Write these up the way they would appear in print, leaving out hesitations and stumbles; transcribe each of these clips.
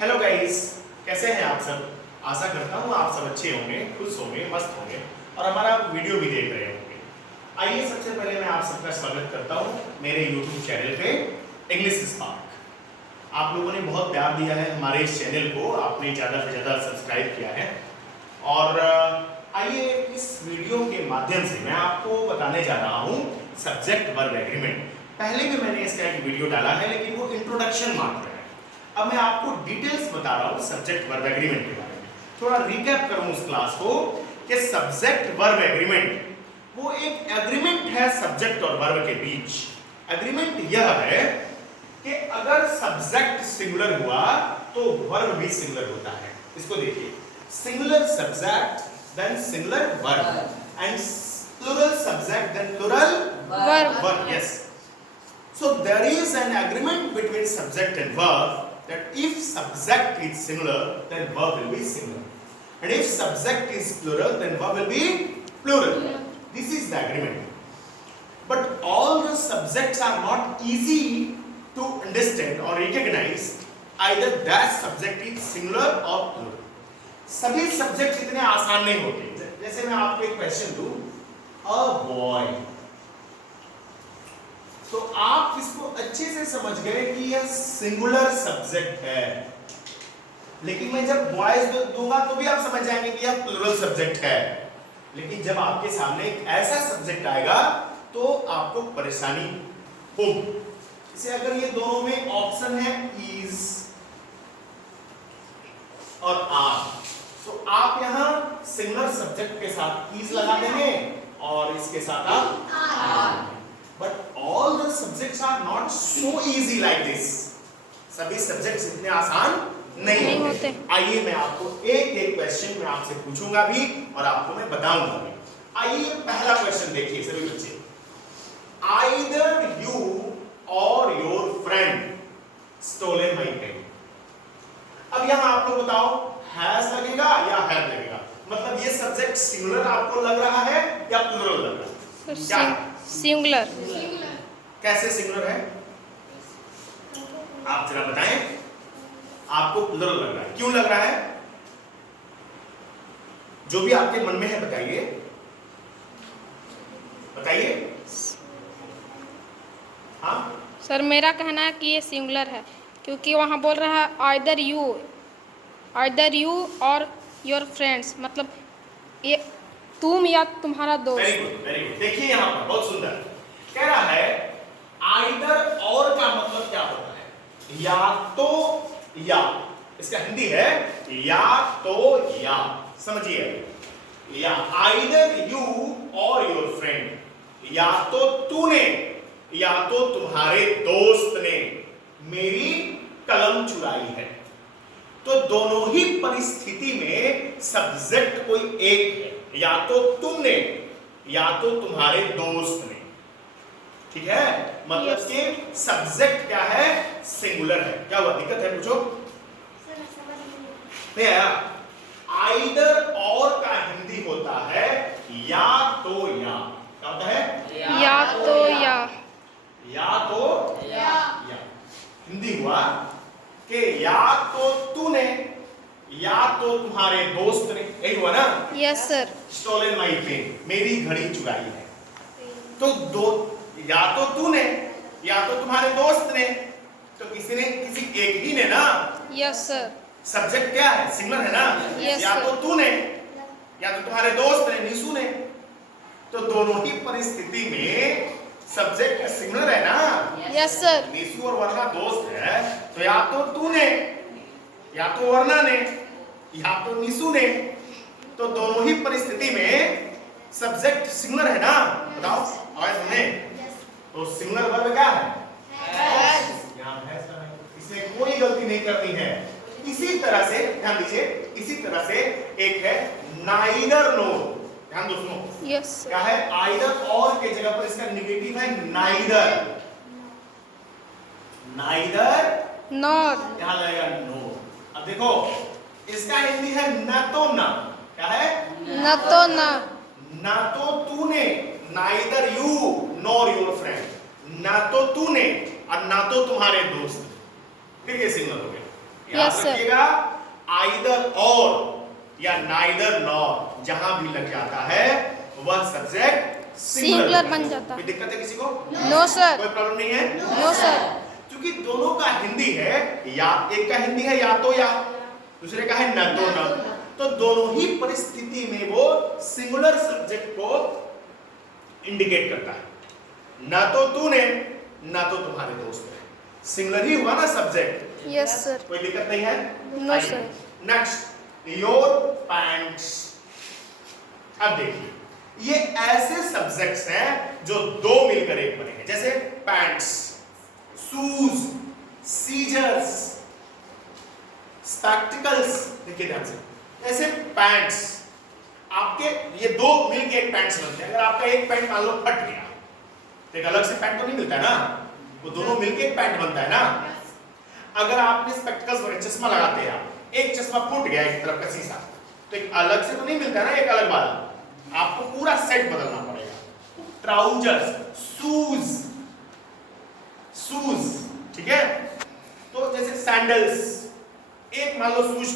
Hello guys, कैसे हैं आप सब। आशा करता हूँ आप सब अच्छे होंगे, खुश होंगे, मस्त होंगे और हमारा वीडियो भी देख रहे होंगे। आइए सबसे पहले मैं आप सबका स्वागत करता हूँ मेरे यूट्यूब चैनल पे इंग्लिश स्पार्क। आप लोगों ने बहुत प्यार दिया है हमारे इस चैनल को, आपने ज़्यादा से ज़्यादा सब्सक्राइब किया है। और आइए इस वीडियो के माध्यम से मैं आपको बताने जा रहा हूँ सब्जेक्ट वर्ब एग्रीमेंट। पहले भी मैंने इसका एक वीडियो डाला है लेकिन वो इंट्रोडक्शन मात्र है। अब मैं आपको डिटेल्स बता रहा हूँ सब्जेक्ट वर्ब एग्रीमेंट के बारे में। थोड़ा रिकैप करूँ उस क्लास को कि सब्जेक्ट वर्ब एग्रीमेंट वो एक एग्रीमेंट है सब्जेक्ट और वर्ब के बीच। एग्रीमेंट यह है कि अगर सब्जेक्ट सिंगुलर हुआ तो वर्ब भी सिंगुलर होता है। इसको देखिए, singular subject then singular verb and plural subject then plural verb. Yes, so there is an agreement between subject and verb that if subject is singular then verb will be singular, and if subject is plural then verb will be plural. This is the agreement. But all the subjects are not easy to understand or recognize either that subject is singular or plural. सभी subject इतने आसान नहीं होते। जैसे मैं आपको एक question दूं, a boy, तो आप इसको अच्छे से समझ गए कि यह सिंगुलर सब्जेक्ट है, लेकिन मैं जब बॉयज दूंगा तो भी आप समझ जाएंगे कि यह प्लूरल सब्जेक्ट है। लेकिन जब आपके सामने एक ऐसा सब्जेक्ट आएगा तो आपको परेशानी होगी। इसे अगर ये दोनों में ऑप्शन है इज और आर, तो आप यहां सिंगुलर सब्जेक्ट के साथ इज लगा देंगे और इसके साथ आप are. But all the subjects are not so easy like this. सभी सब्जेक्ट्स इतने आसान नहीं होते। आइए मैं आपको एक एक क्वेश्चन मैं आपसे पूछूंगा भी और आपको मैं बताऊंगा भी। आइए पहला क्वेश्चन देखिए सभी बच्चे। Either you or your friend stolen my pen. अब यहाँ आप लोग बताओ, has लगेगा या have लगेगा? मतलब ये सब्जेक्ट सिंगुलर आपको लग रहा है या प्लूरल लग रहा है? क्या सिंगुलर। कैसे सिंगुलर है आप जरा बताएं। आपको प्लूरल लग रहा है, क्यों लग रहा है? जो भी आपके मन में है बताइए, बताइए। हाँ सर, मेरा कहना है कि ये सिंगुलर है क्योंकि वहाँ बोल रहा है आइदर यू और योर फ्रेंड्स, मतलब ये तुम या तुम्हारा दोस्त। Very good, very good. देखिए यहाँ पर बहुत सुंदर कह रहा है आइदर और का मतलब क्या होता है? या तो या। इसका हिंदी है या तो या। समझिए, या आइदर यू और योर फ्रेंड, या तो तूने या तो तुम्हारे दोस्त ने मेरी कलम चुराई है। तो दोनों ही परिस्थिति में सब्जेक्ट कोई एक है, या तो तुमने या तो तुम्हारे दोस्त ने। ठीक है, मतलब कि सब्जेक्ट क्या है? सिंगुलर है। क्या हुआ, दिक्कत है? पूछो। नहीं आया? आइदर और का हिंदी होता है या तो या। क्या होता है? या तो या। या तो या। हिंदी हुआ कि या तो तूने या तो तुम्हारे दोस्त ने। यही हुआ ना? Yes sir. Stolen my pen, मेरी घड़ी चुराई है। तो दो, या तो तूने या तो तुम्हारे दोस्त ने, तो किसी ने, किसी एक ही ने ना। Yes sir. सब्जेक्ट क्या है? सिंगुलर है ना? Yes, या तो sir. तूने या तो तुम्हारे दोस्त ने, निशु ने। तो दोनों ही परिस्थिति में सब्जेक्ट सिंगुलर है ना? Yes sir. निशु और वर्णा दोस्त है, तो या तो तूने या तो वर्णा ने या तो निशु ने। तो दोनों ही परिस्थिति में सब्जेक्ट सिंगुलर है ना? बताओ आवाज सुने। तो सिंगुलर वर्ब क्या है? यहाँ हैज है, इसमें कोई गलती नहीं करनी है। इसी तरह से ध्यान दीजिए, इसी तरह से एक है नाइदर नोर। ध्यान दो, सुनो। यस। क्या है? आइदर और के जगह पर इसका नेगेटिव है नाइदर। नॉट। यहाँ लगेगा नो। अब देखो, इसका हिंदी है न तो ना। क्या है? न तो ना। ना तो तूने, neither you nor your friend. ना तो तूने और ना तो तुम्हारे दोस्त। फिर ये सिंगुलर हो गया। याद Yes, sir. रखिएगा, आइदर और या नाइदर नॉर जहां भी लग जाता है वह सब्जेक्ट Singular बन जाता है। कोई दिक्कत है किसी को? नो सर, कोई प्रॉब्लम नहीं है? No sir. क्योंकि दोनों का हिंदी है, या एक का हिंदी है या तो या, दूसरे का है न तो न, तो दोनों ही परिस्थिति में वो सिंगुलर सब्जेक्ट को इंडिकेट करता है। ना तो तूने, ना तो तुम्हारे दोस्त ने, सिंगुलर ही हुआ ना सब्जेक्ट। Yes sir. कोई दिक्कत नहीं है? No sir. Next, your pants. अब देखिए, ये ऐसे सब्जेक्ट्स हैं जो दो मिलकर एक बने हैं, जैसे पैंट्स, शूज, सीजर्स, स्पेक्टिकल्स। देखिए ध्यान से, जैसे पैंट्स, आपके ये दो मिलकर एक पैंट्स बनते हैं। अगर आपका एक पैंट मान लो फट गया तो एक अलग से पैंट तो नहीं मिलता है ना, वो दोनों मिलकर एक पैंट बनता है ना। अगर आपने स्पेक्टिकल्स वगैरह चश्मा लगाते हैं आप, एक चश्मा फूट गया एक तरफ का शीशा, तो एक अलग से तो नहीं मिलता है ना एक अलग वाला, आपको पूरा सेट बदलना पड़ेगा। ट्राउजर्स, शूज, शूज, ठीक है। तो जैसे सैंडल्स, एक मान लो शूज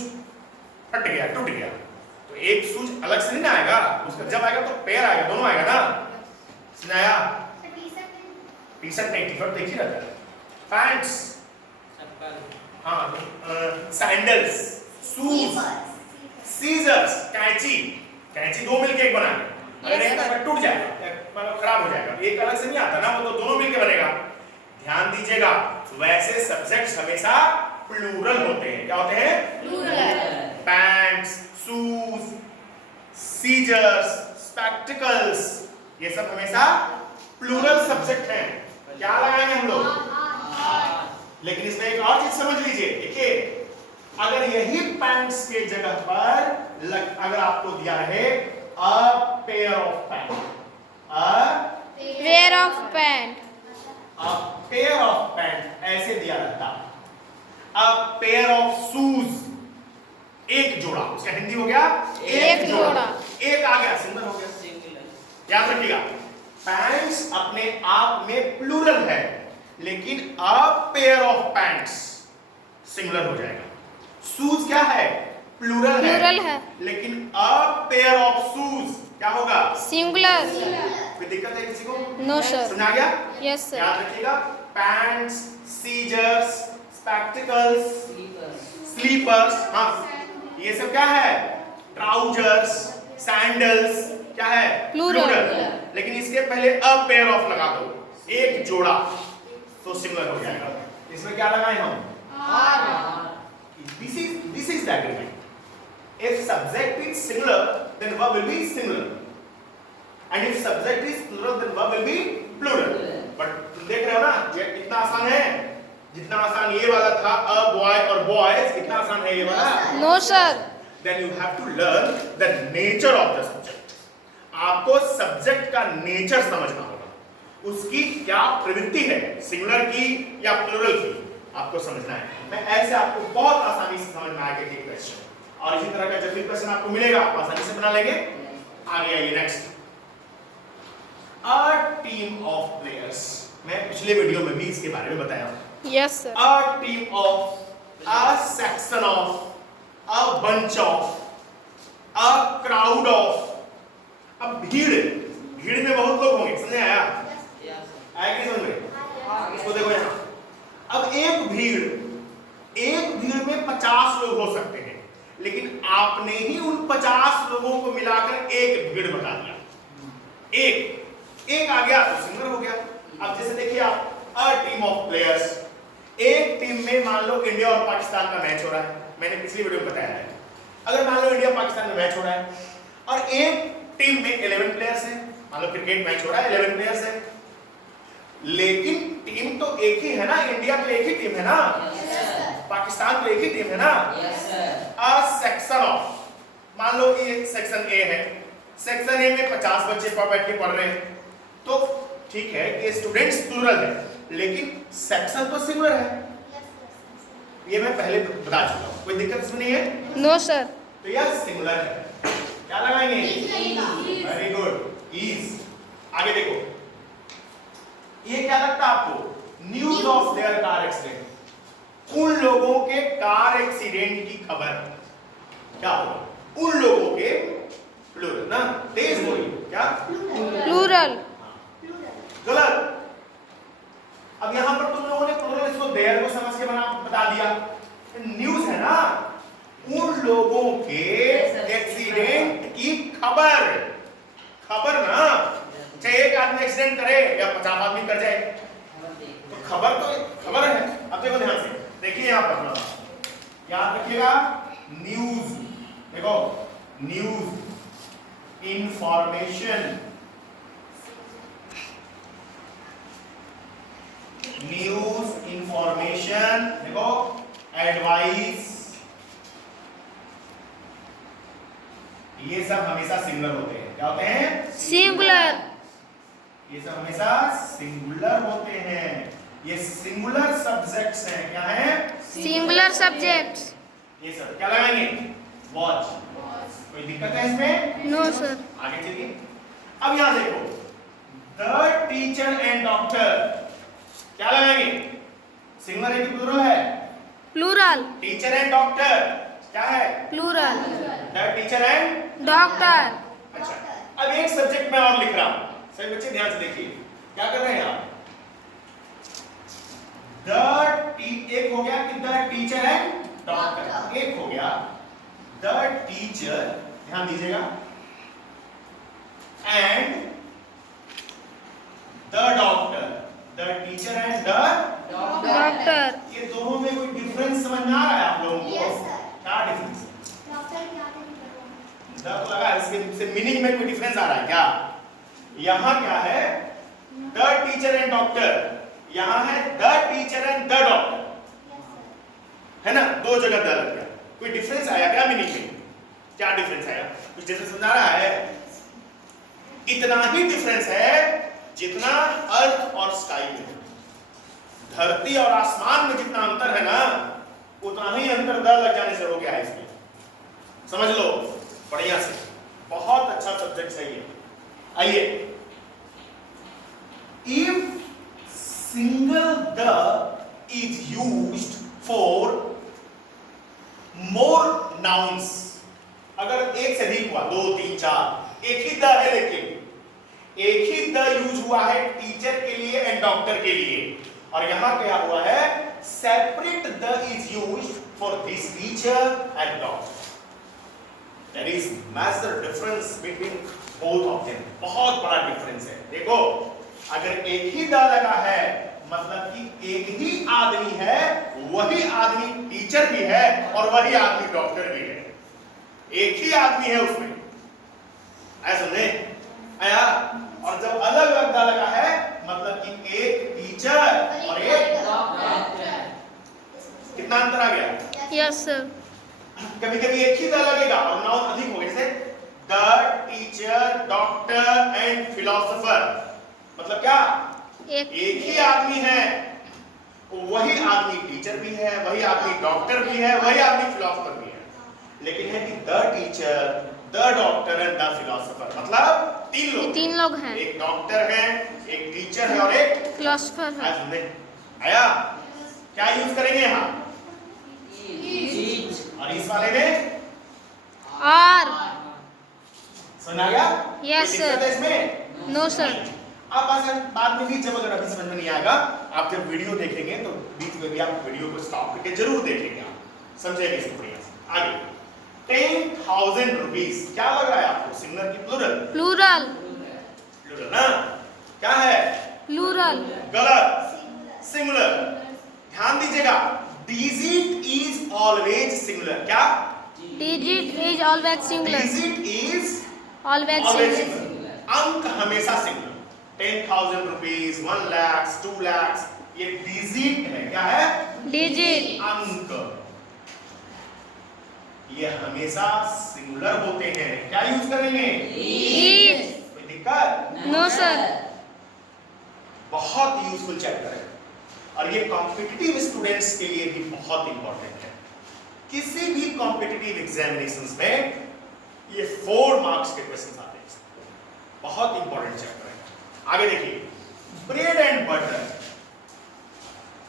फट गया, टूट गया, तो एक शूज अलग से नहीं ना आएगा, उसका जब आएगा तो पेयर आएगा, दोनों आएगा ना। सुनाया? टी शर्ट नहीं, टी शर्ट देख ही रहता है। पैंट्स, हाँ, सैंडल्स, शूज, सीजर्स, कैंची, कैंची दो मिलके एक बना। अगर एक का टूट जाएगा, मतलब खराब हो जाएगा, एक अलग से नहीं आता ना, वो तो दोनों मिलके बनेगा। ध्यान दीजिएगा, वैसे सब्जेक्ट्स हमेशा प्लूरल होते हैं। क्या होते हैं? Plural. Pants, shoes, scissors, spectacles, ये सब हमेशा प्लूरल सब्जेक्ट हैं। क्या लगाएंगे हम लोग? लेकिन इसमें एक और चीज समझ लीजिए, देखिए, अगर यही पैंट्स के जगह पर अगर आपको दिया रहे a pair of pant, pair of pant, a pair of pant ऐसे दिया रहता, अ पेयर ऑफ शूज, एक जोड़ा, उसका हिंदी हो गया एक जोड़ा। एक आ गया, सिंगल हो गया। याद रखिएगा, पैंट्स अपने आप में प्लूरल है, लेकिन a pair of pants singular हो जाएगा। शूज क्या है? प्लूरल है, लेकिन अ पेयर ऑफ शूज क्या होगा? सिंगुलर। कोई दिक्कत है किसी को? No sir. सुना गया? Yes sir. याद रखिएगा, पैंट्स, सीजर्स, स्पेक्टिकल्स, स्लीपर्स, हाँ, ये सब क्या है? ट्राउजर्स, सैंडल्स, क्या है? प्लूरल। लेकिन इसके पहले अ पेयर ऑफ लगा दो, एक जोड़ा, तो सिंगुलर हो जाएगा। इसमें क्या लगाए हम? This is the agreement. If subject is singular, then verb will be singular, and if subject is plural, then verb will be plural. But तुम देख रहे हो ना, ये कितना आसान है। जितना आसान ये वाला था a boy और boys, कितना आसान है ये वाला? No sir. Then you have to learn the nature of the subject. आपको सब्जेक्ट का नेचर समझना होगा, उसकी क्या प्रवृत्ति है, सिंगुलर की या प्लूरल की, आपको समझना है। मैं ऐसे आपको बहुत आसानी से समझ में आएगा ये क्वेश्चन, और इसी तरह का जब भी क्वेश्चन आपको मिलेगा आप आसानी से बना लेंगे। आगे आइए next, a team of players. मैं पिछले वीडियो में भी इसके बारे में बताया हूं। Yes sir. A team of, a section of, a bunch of, a crowd of. अब भीड़, भीड़ में बहुत लोग होंगे, समझ आया? आया कि समझ में? इसको देखो यहाँ, अब एक भीड़ में 50 लोग हो सकते हैं, लेकिन आपने ही उन 50 लोगों को मिलाकर एक भीड़ बता दिया। एक आ गया तो सिंगुलर हो गया। अब जैसे देखिए आप, अ टीम ऑफ प्लेयर्स, एक टीम में मान लो इंडिया और पाकिस्तान का मैच हो रहा है, मैंने पिछली वीडियो में बताया है। अगर मान लो इंडिया पाकिस्तान में मैच हो रहा है और एक टीम में 11 प्लेयर्स हैं, मान लो क्रिकेट मैच हो रहा है, 11 प्लेयर्स हैं, लेकिन टीम तो एक ही है ना, इंडिया तो एक ही टीम है ना, पाकिस्तान तो एक ही टीम है ना। अ सेक्शन ऑफ, मान लो ये सेक्शन ए है, सेक्शन ए में 50 बच्चे बैठ के पढ़ रहे हैं, तो ठीक है ये स्टूडेंट्स प्लूरल है, लेकिन सेक्शन तो सिंगुलर है, ये मैं पहले बता चुका हूं, कोई दिक्कत इसमें नहीं है? No sir. तो यह सिंगुलर है। क्या लगाएंगे? Very good, is. आगे देखो, ये क्या लगता है आपको? News of their car accident, उन लोगों के कार एक्सीडेंट की खबर क्या होगा? उन लोगों के प्लूरल ना, तेज बोलिए, क्या? प्लूरल। गलत। अब यहां पर तुम लोगों ने प्लूरल इसको देयर को समझ के बता दिया। न्यूज है ना, उन लोगों के एक्सीडेंट की खबर। खबर ना, चाहे एक आदमी एक्सीडेंट करे या 50 आदमी कर जाए, तो खबर तो खबर है। अब देखो ध्यान से, देखिए यहां पर याद रखिएगा, न्यूज, देखो न्यूज, इंफॉर्मेशन, न्यूज, इंफॉर्मेशन, देखो एडवाइस, ये सब हमेशा सिंगुलर होते हैं। क्या होते हैं? सिंगुलर। ये सब हमेशा सिंगुलर होते हैं। ये सिंगुलर सब्जेक्ट्स हैं। क्या है? Singular subjects. ये सब क्या लगाएंगे? वॉच। कोई दिक्कत है इसमें? No sir. आगे चलिए। अब यहां देखो, द टीचर एंड डॉक्टर, क्या लगाएंगे? सिंगुलर है कि प्लूरल है? प्लूरल। टीचर एंड डॉक्टर क्या है? Plural. The teacher and doctor. अच्छा, अब एक सब्जेक्ट मैं और लिख रहा हूं, सभी बच्चे ध्यान से देखिए क्या कर रहे हैं आप। एक हो गया कि द टीचर एंड डॉक्टर, एक हो गया द टीचर, ध्यान दीजिएगा, and the doctor, the teacher and the doctor. ये दोनों में कोई डिफरेंस समझ में आ रहा है आप लोगों को? Yes, sir. क्या डिफरेंस? द तो लगा, इसके मीनिंग में कोई डिफरेंस आ रहा है क्या? यहां क्या है? द टीचर एंड डॉक्टर, यहां है the teacher and the doctor, है ना? दो जगह द लग गया, कोई डिफरेंस आया क्या मीनिंग में? क्या डिफरेंस आया? कुछ डिफरेंस समझ आ रहा है? इतना ही डिफरेंस है जितना अर्थ और स्काई में, धरती और आसमान में जितना अंतर है ना, उतना ही अंतर द लग जाने से हो गया है इसमें। समझ लो बढ़िया से, बहुत अच्छा सब्जेक्ट है ये। आइए, if single the is used for more nouns, अगर एक से अधिक हुआ, 2 3 4, एक ही द है, लेकिन एक ही द यूज हुआ है टीचर के लिए एंड डॉक्टर के लिए, और यहां क्या हुआ है? Separate the is used for this teacher and doctor. There is massive difference between both of them, बहुत बड़ा डिफरेंस है। देखो, अगर एक ही द लगा है, मतलब कि एक ही आदमी है, वही आदमी टीचर भी है और वही आदमी डॉक्टर भी है, एक ही आदमी है उसमें, ऐसा नहीं आया। और जब अलग अलग द लगा है, मतलब कि एक टीचर और एक डॉक्टर, कितना अंतर आ गया? Yes sir. कभी कभी एक ही द लगेगा और नाउन अधिक हो, जैसे the teacher, doctor and philosopher, मतलब क्या? एक ही आदमी है, वही आदमी टीचर भी है, वही आदमी डॉक्टर भी है, वही आदमी फिलोसोफर भी है, लेकिन है कि the teacher, the doctor and the philosopher, मतलब तीन लोग हैं, एक डॉक्टर है, एक टीचर है और एक फिलोसोफर है। आया? क्या यूज करेंगे यहाँ? और इस वाले में और समझ आ गया? Yes sir. इसमें नो सर। आप बाद में भी, जब अगर अभी समझ में नहीं आएगा, आप जब वीडियो देखेंगे तो बीच में भी आप वीडियो को स्टॉप करके जरूर देखेंगे, आप समझेंगे इसको बढ़िया से। आगे 10,000 रुपीस, क्या लग रहा है आपको? सिंगुलर की प्लूरल? प्लूरल। प्लूरल ना, क्या है? प्लूरल। गलत, सिंगुलर। ध्यान दीजिएगा, डिजिट इज ऑलवेज सिंगुलर। क्या? Digit is always singular. Digit is always always singular. Singular, अंक हमेशा सिंगुलर। 10,000 रुपीस, 1 लाख, 2 लाख, ये डिजिट है। क्या है? डिजिट। अंक, ये हमेशा सिंगुलर होते हैं। क्या यूज करेंगे? इज। कोई दिक्कत? No sir. बहुत यूजफुल चैप्टर है और ये कॉम्पिटिटिव स्टूडेंट्स के लिए भी बहुत इंपॉर्टेंट है। किसी भी कॉम्पिटिटिव एग्जामिनेशंस में ये 4 मार्क्स के क्वेश्चन आते हैं, बहुत इंपॉर्टेंट चैप्टर है। आगे देखिए, ब्रेड एंड बटर,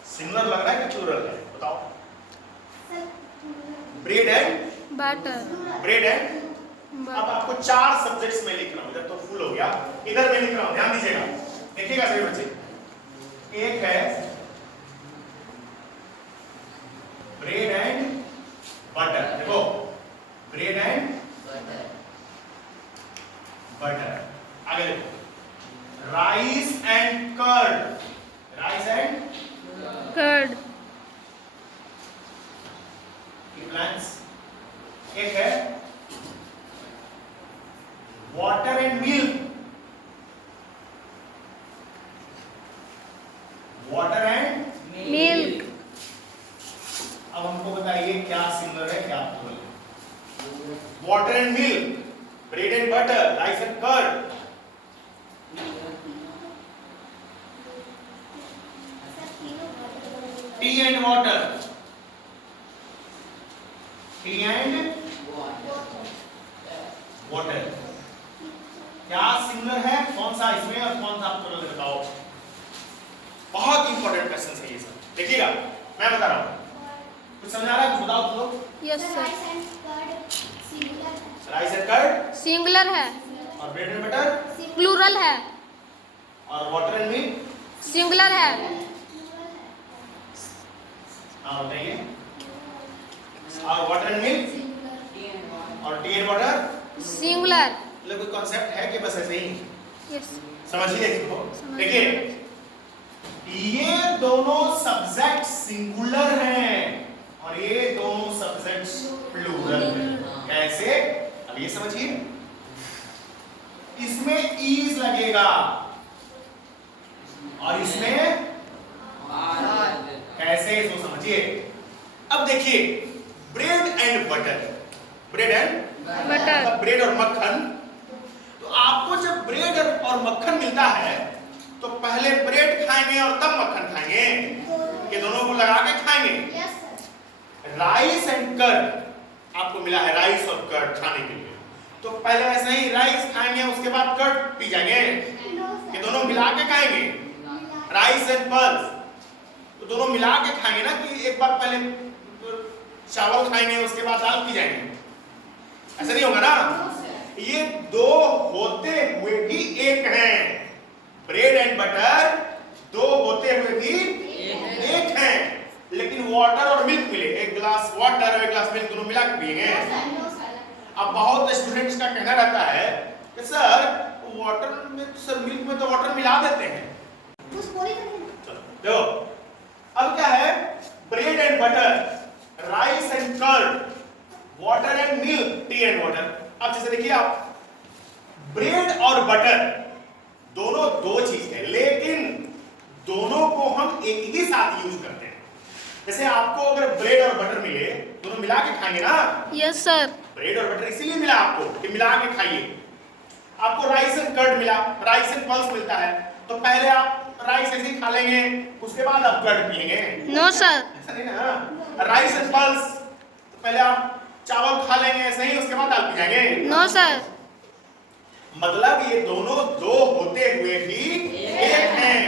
सिंगुलर लग रहा है कि प्लूरल है? बताओ। Bread and butter bread and. अब आपको 4 सब्जेक्ट्स में लिख रहा हूं, जब तो फुल हो गया इधर मैं लिख रहा हूं, ध्यान दीजिएगा, देखिएगा सभी बच्चे। एक है ब्रेड एंड बटर, देखो ब्रेड एंड बटर। आगे देखो rice and curd, rice and curd plants. एक है water and milk, water and milk अब हमको बताइए क्या सिंगुलर है क्या प्लूरल है। Water and milk, bread and butter, rice and curd. Tea and water, tea and water. क्या सिंगुलर है, कौन सा इसमें और कौन सा प्लूरल है बताओ। बहुत इंपॉर्टेंट क्वेश्चन है ये सब, देखिएगा मैं बता रहा हूं, कुछ समझ आ रहा है, कुछ बताओ तुम लोग। Yes sir rice and curd singular है, और ब्रेड एंड बटर प्लूरल है, और वाटर एंड मिल्क सिंगुलर है। हाँ बताइए। और वाटर एंड मिल्क और टी एंड वाटर सिंगुलर। मतलब कोई कॉन्सेप्ट है कि बस ऐसे ही यस समझिए इसको। देखिए ये दोनों सब्जेक्ट सिंगुलर हैं और ये दोनों सब्जेक्ट्स प्लूरल हैं। कैसे, अब ये समझिए, इसमें ईज लगेगा और इसमें कैसे, इसको समझिए। अब देखिए bread and butter, bread and butter bread और मक्खन। तो आपको जब ब्रेड और मक्खन मिलता है तो पहले ब्रेड खाएंगे और तब मक्खन खाएंगे, कि दोनों को लगा के खाएंगे। राइस एंड कर्ड आपको मिला है, राइस और कर्ड खाने के लिए, तो पहले ऐसे ही राइस खाएंगे उसके बाद कर्ड पी जाएंगे, कि दोनों मिला के खाएंगे। राइस एंड पल्स तो दोनों मिला के खाएंगे ना, कि एक बार पहले चावल खाएंगे उसके बाद दाल पी जाएंगे, ऐसा नहीं होगा ना। ये दो होते हुए भी एक हैं, ब्रेड एंड बटर दो होते हुए भी एक हैं, लेकिन वाटर और मिल्क मिले, एक गिलास वाटर और एक गिलास मिल्क दोनों मिला के पिएंगे। अब बहुत स्टूडेंट्स का कहना रहता है कि सर वाटर में, सर मिल्क में तो वाटर मिला देते हैं। देखो अब क्या है, bread and butter, rice and curd, water and milk, tea and water. अब जैसे देखिए आप, ब्रेड और बटर दोनों दो चीज है, लेकिन दोनों को हम एक ही साथ यूज करते हैं। जैसे आपको अगर ब्रेड और बटर मिले, दोनों मिला के खाएंगे ना। Yes sir. ब्रेड और बटर इसीलिए मिला आपको कि मिला के खाइए। आपको राइस एंड कर्ड मिला, राइस एंड पल्स मिलता है, तो पहले आप राइस ऐसे ही खा लेंगे, उसके बाद आप कर्ड पिएंगे। No sir. ऐसा नहीं ना, राइस एंड पल्स तो पहले आप चावल खा लेंगे ऐसे ही, उसके बाद दाल पी जाएंगे। No sir. मतलब ये दोनों दो होते हुए भी एक हैं,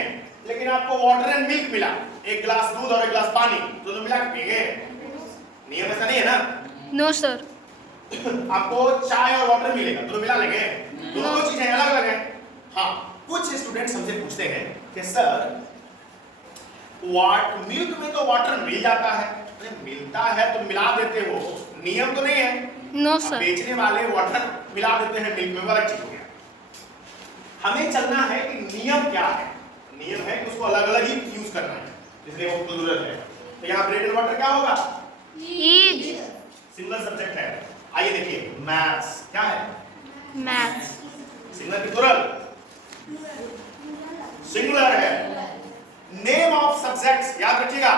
लेकिन आपको वाटर एंड मिल्क मिला, एक गिलास दूध और एक गिलास पानी, दोनों मिला के पिएंगे। नियम ऐसा नहीं है ना। No sir. आपको चाय और वाटर मिलेगा, दोनों मिला लेंगे, दोनों चीजें अलग अलग हैं। हाँ, कुछ स्टूडेंट्स हमसे पूछते हैं कि सर मिल्क में तो वाटर मिल जाता है, मिलता है तो मिला देते हो, नियम तो नहीं है। No sir. बेचने वाले वाटर मिला देते हैं मिल्क में, अलग चीज हो गया। हमें चलना है कि नियम क्या है। नियम है कि उसको अलग अलग ही यूज करना है, इसलिए वो प्लूरल है। तो यहाँ ब्रेड एंड वाटर क्या होगा, ईज सिंगल सब्जेक्ट है। आइए देखिए मैथ्स क्या है, मैथ्स सिंगल की प्लूरल सिंगुलर है। नेम ऑफ सब्जेक्ट्स याद रखिएगा,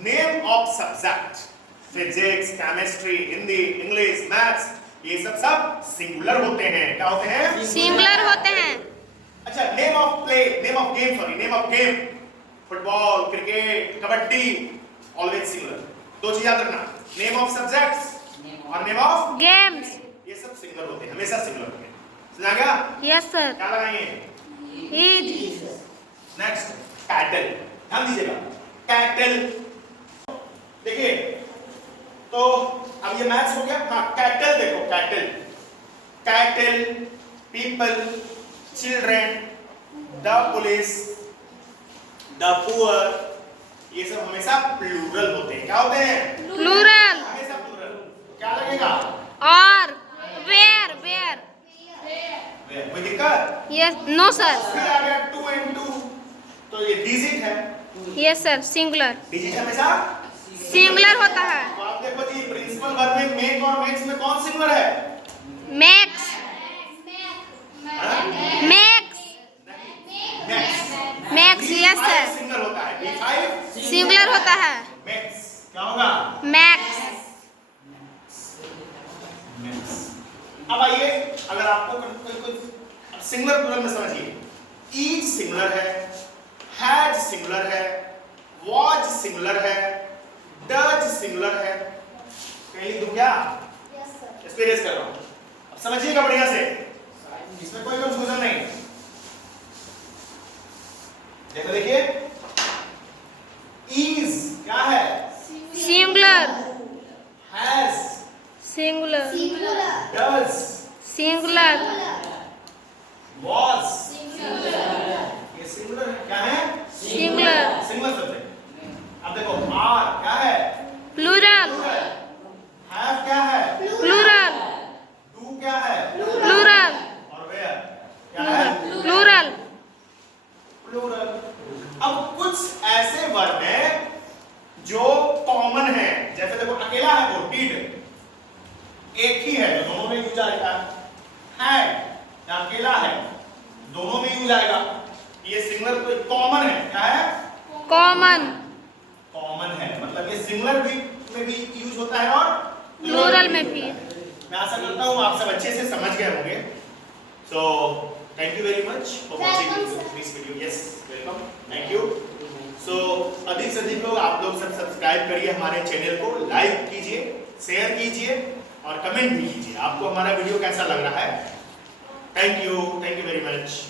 name of subject, physics, chemistry, Hindi, English, maths, ये सब सिंगुलर होते हैं। क्या होते हैं, सिंगुलर होते हैं। अच्छा, name of play, name of game, sorry name of game, football, cricket, kabaddi, always singular. दो चीज याद रखना, नेम ऑफ सब्जेक्ट्स और नेम ऑफ गेम्स, ये सब सिंगुलर होते हैं, हमेशा सिंगुलर होते हैं। समझा गया? Yes sir. क्या लगाएंगे, ईज। नेक्स्ट कैटल, ध्यान दीजिएगा, कैटल। देखिए तो अब ये मैथ्स हो गया। हाँ, कैटल देखो, cattle, cattle, people, children, the police, the poor, ये सब हमेशा प्लूरल होते हैं। क्या होते हैं? प्लूरल। हमेशा प्लूरल। क्या लगेगा? और वेयर, वेयर। कोई दिक्कत? Yes, no sir. फिर आ गया 2 and 2, तो ये डिजिट है। Yes sir, singular. डिजिट हमेशा सिंगुलर होता है। तो आप देखो जी, प्रिंसिपल वर्ब में मेक और मेक्स में कौन सिंगुलर है? मैक्स, हाँ? Max, max. Max. Yes B5 sir, singular होता है। B5 सिंगुलर होता है। मैक्स क्या होगा? मैक्स। मैक्स। अब आइए, अगर आपको कोई सिंगुलर प्लूरल में समझिए, ईच सिंगुलर है, हैज सिंगुलर है, वाज सिंगुलर है, डज सिंगुलर है। कहीं लिख दूं क्या? इस पे रेस कर रहा हूं, अब समझिएगा बढ़िया से, इसमें कोई कंफ्यूजन नहीं। देखो देखिए, इज क्या है? Singular, has, singular, does, singular, was, ये सिंगुलर है। क्या है? सिंगुलर। Singular subject. अब देखो, आर क्या है? प्लूरल, हैव क्या है? प्लूरल, डू क्या है? प्लूरल, और वेयर क्या है? प्लूरल। प्लूरल। अब कुछ ऐसे वर्ब हैं जो कॉमन है, जैसे देखो, अकेला है वो, डिड, एक ही है जो दोनों में यूज आएगा। है या अकेला है, दोनों में यूज आएगा। ये सिंगुलर तो कॉमन है। क्या है? कॉमन, कॉमन है, मतलब ये सिंगुलर भी में भी यूज होता है और प्लूरल में भी। मैं आशा करता हूँ आप सब अच्छे से समझ गए होंगे। So thank you very much for watching this video. Yes, welcome, thank you. So अधिक से अधिक लोग, आप लोग सब सब्सक्राइब करिए हमारे चैनल को, लाइक कीजिए, शेयर कीजिए और कमेंट भी कीजिए आपको हमारा वीडियो कैसा लग रहा है। Thank you very much.